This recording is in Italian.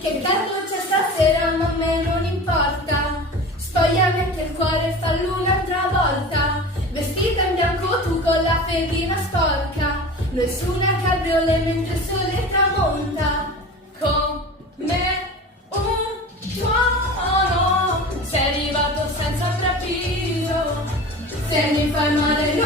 Che bello c'è stasera, ma a me non importa. Spogliami che il cuore fallo un'altra volta. Vestita in bianco tu con la fedina sporca. Noi su una cabriolet mentre il sole tramonta. Come un tuono sei arrivato senza preavviso. Se mi fai male